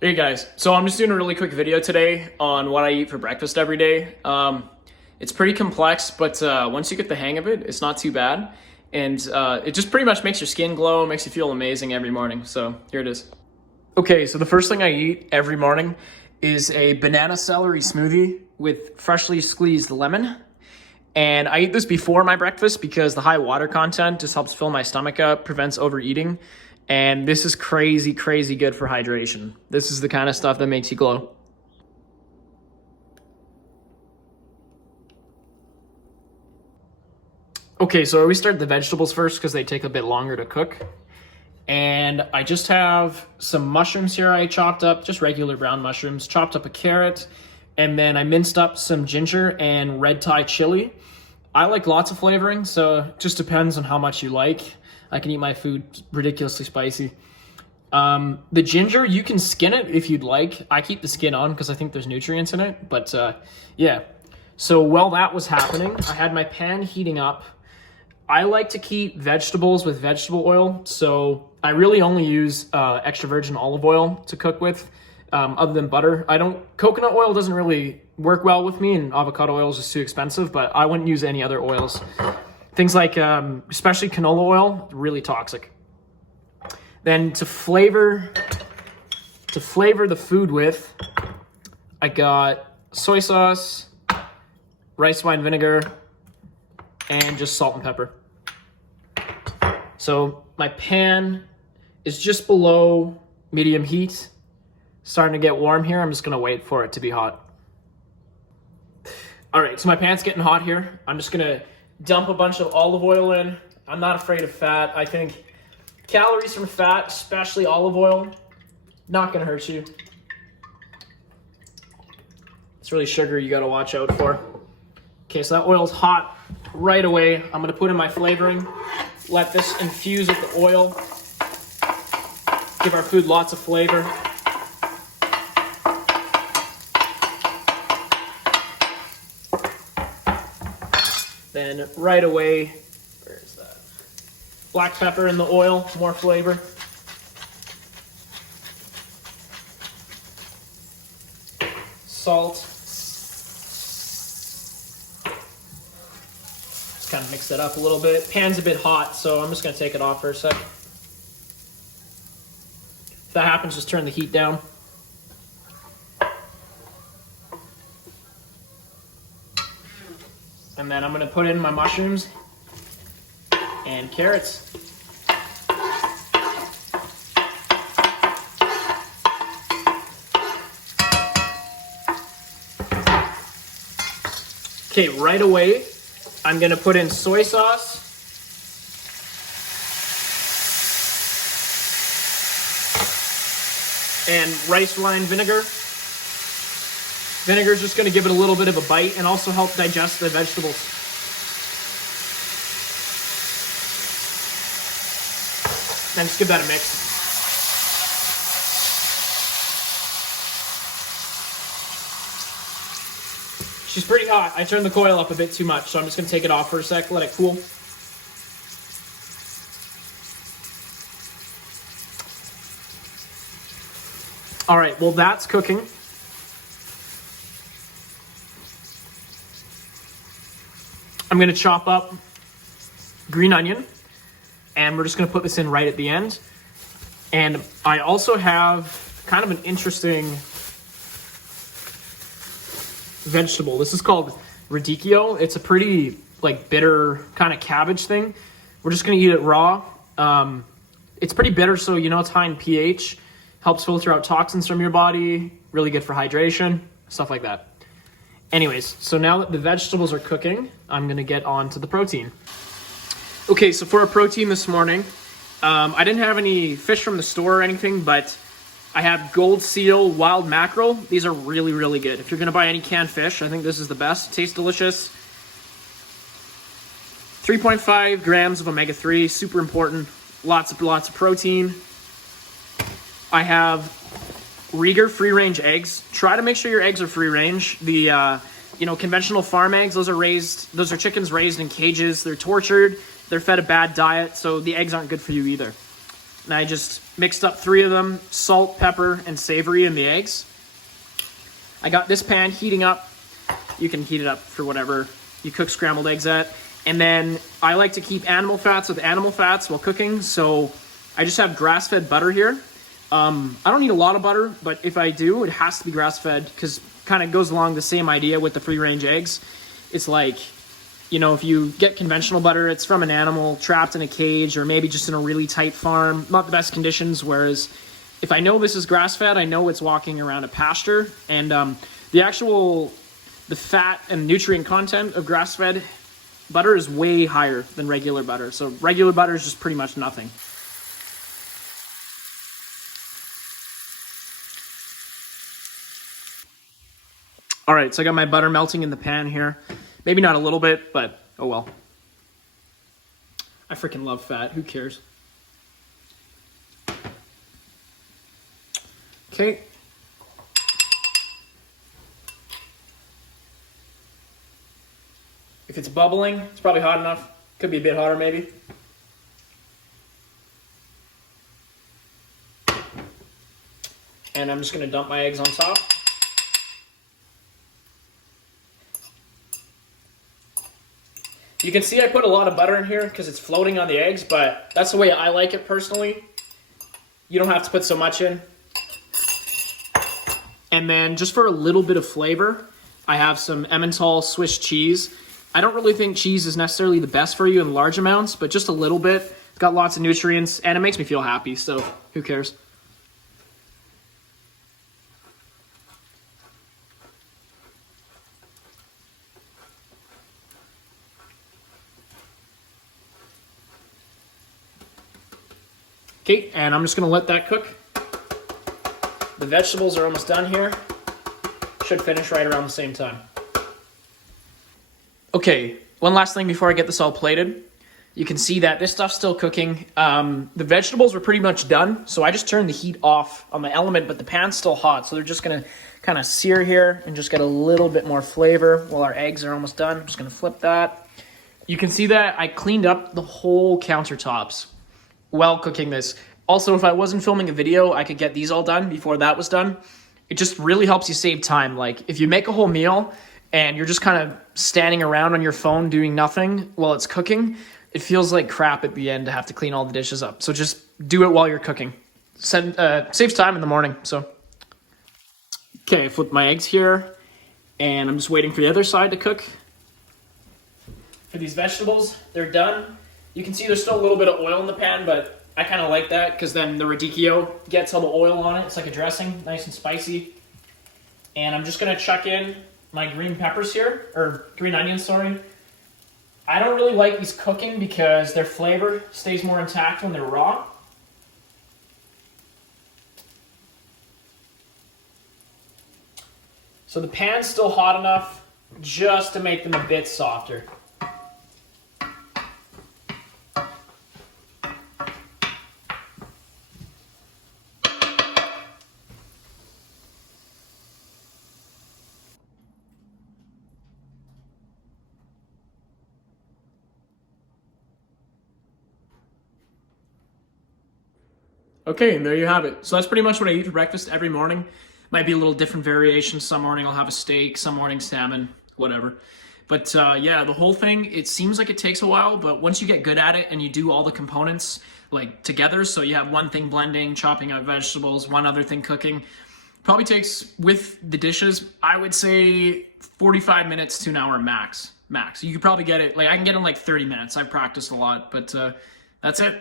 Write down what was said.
Hey guys, so I'm just doing a really quick video today on what I eat for breakfast every day. It's pretty complex, but once you get the hang of it, it's not too bad. And it just pretty much makes your skin glow, makes you feel amazing every morning. So here it is. Okay, so the first thing I eat every morning is a banana celery smoothie with freshly squeezed lemon. And I eat this before my breakfast because the high water content just helps fill my stomach up, prevents overeating. And this is crazy, crazy good for hydration. This is the kind of stuff that makes you glow. Okay, so we start the vegetables first because they take a bit longer to cook. And I just have some mushrooms here I chopped up, just regular brown mushrooms, chopped up a carrot, and then I minced up some ginger and red Thai chili. I like lots of flavoring, so it just depends on how much you like. I can eat my food ridiculously spicy. The ginger, you can skin it if you'd like. I keep the skin on because I think there's nutrients in it, but yeah. So while that was happening, I had my pan heating up. I like to keep vegetables with vegetable oil, so I really only use extra virgin olive oil to cook with, other than butter. Coconut oil doesn't really work well with me, and avocado oil is just too expensive, but I wouldn't use any other oils. Things like, especially canola oil, really toxic. Then to flavor the food with, I got soy sauce, rice wine vinegar, and just salt and pepper. So my pan is just below medium heat. Starting to get warm here. I'm just gonna wait for it to be hot. All right, so my pan's getting hot here. I'm just gonna dump a bunch of olive oil in. I'm not afraid of fat. I think calories from fat, especially olive oil, not gonna hurt you. It's really sugar you gotta watch out for. Okay, so that oil's hot right away. I'm gonna put in my flavoring. Let this infuse with the oil. Give our food lots of flavor. Then right away, where's that? Black pepper in the oil, more flavor. Salt. Just kind of mix that up a little bit. Pan's a bit hot, so I'm just gonna take it off for a sec. If that happens, just turn the heat down. And then I'm gonna put in my mushrooms and carrots. Okay, right away, I'm gonna put in soy sauce. And rice wine vinegar. Vinegar is just going to give it a little bit of a bite and also help digest the vegetables. And just give that a mix. She's pretty hot. I turned the coil up a bit too much, so I'm just going to take it off for a sec, let it cool. All right, well, that's cooking. I'm going to chop up green onion, and we're just going to put this in right at the end. And I also have kind of an interesting vegetable. This is called radicchio. It's a pretty bitter kind of cabbage thing. We're just going to eat it raw. It's pretty bitter, so it's high in pH. Helps filter out toxins from your body. Really good for hydration, stuff like that. Anyways, so now that the vegetables are cooking, I'm gonna get on to the protein. Okay, so for our protein this morning, I didn't have any fish from the store or anything, but I have Gold Seal wild mackerel. These are really, really good. If you're gonna buy any canned fish, I think this is the best. Tastes delicious. 3.5 grams of omega-3, super important. Lots of protein. I have Rieger free-range eggs. Try to make sure your eggs are free-range. The conventional farm eggs, those are chickens raised in cages. They're tortured. They're fed a bad diet, so the eggs aren't good for you either. And I just mixed up 3 of them, salt, pepper, and savory in the eggs. I got this pan heating up. You can heat it up for whatever you cook scrambled eggs at. And then I like to keep animal fats with animal fats while cooking. So I just have grass-fed butter here. I don't need a lot of butter, but if I do, it has to be grass-fed because kind of goes along the same idea with the free-range eggs. It's like, you know, if you get conventional butter, it's from an animal trapped in a cage or maybe just in a really tight farm, not the best conditions. Whereas if I know this is grass-fed, I know it's walking around a pasture. And the fat and nutrient content of grass-fed butter is way higher than regular butter. So regular butter is just pretty much nothing. All right, so I got my butter melting in the pan here. Maybe not a little bit, but oh well. I freaking love fat. Who cares? Okay. If it's bubbling, it's probably hot enough. Could be a bit hotter maybe. And I'm just gonna dump my eggs on top. You can see I put a lot of butter in here because it's floating on the eggs, but that's the way I like it personally. You don't have to put so much in. And then just for a little bit of flavor, I have some Emmental Swiss cheese. I don't really think cheese is necessarily the best for you in large amounts, but just a little bit. It's got lots of nutrients and it makes me feel happy, so who cares? Okay, and I'm just gonna let that cook. The vegetables are almost done here. Should finish right around the same time. Okay, one last thing before I get this all plated. You can see that this stuff's still cooking. The vegetables were pretty much done, so I just turned the heat off on my element, but the pan's still hot, so they're just gonna kind of sear here and just get a little bit more flavor while our eggs are almost done. I'm just gonna flip that. You can see that I cleaned up the whole countertops while cooking this. Also, if I wasn't filming a video, I could get these all done before that was done. It just really helps you save time. Like, if you make a whole meal and you're just kind of standing around on your phone doing nothing while it's cooking, it feels like crap at the end to have to clean all the dishes up. So just do it while you're cooking. Saves time in the morning, so. Okay, I flipped my eggs here, and I'm just waiting for the other side to cook. For these vegetables, they're done. You can see there's still a little bit of oil in the pan, but I kind of like that because then the radicchio gets all the oil on it. It's like a dressing, nice and spicy. And I'm just going to chuck in my green peppers here, or green onions, sorry. I don't really like these cooking because their flavor stays more intact when they're raw. So the pan's still hot enough just to make them a bit softer. Okay, and there you have it. So that's pretty much what I eat for breakfast every morning. Might be a little different variation. Some morning I'll have a steak, some morning salmon, whatever. But yeah, the whole thing, it seems like it takes a while, but once you get good at it and you do all the components like together, so you have one thing blending, chopping up vegetables, one other thing cooking, probably takes, with the dishes, I would say 45 minutes to an hour max. You could probably get it, like I can get it in like 30 minutes. I've practiced a lot, but that's it.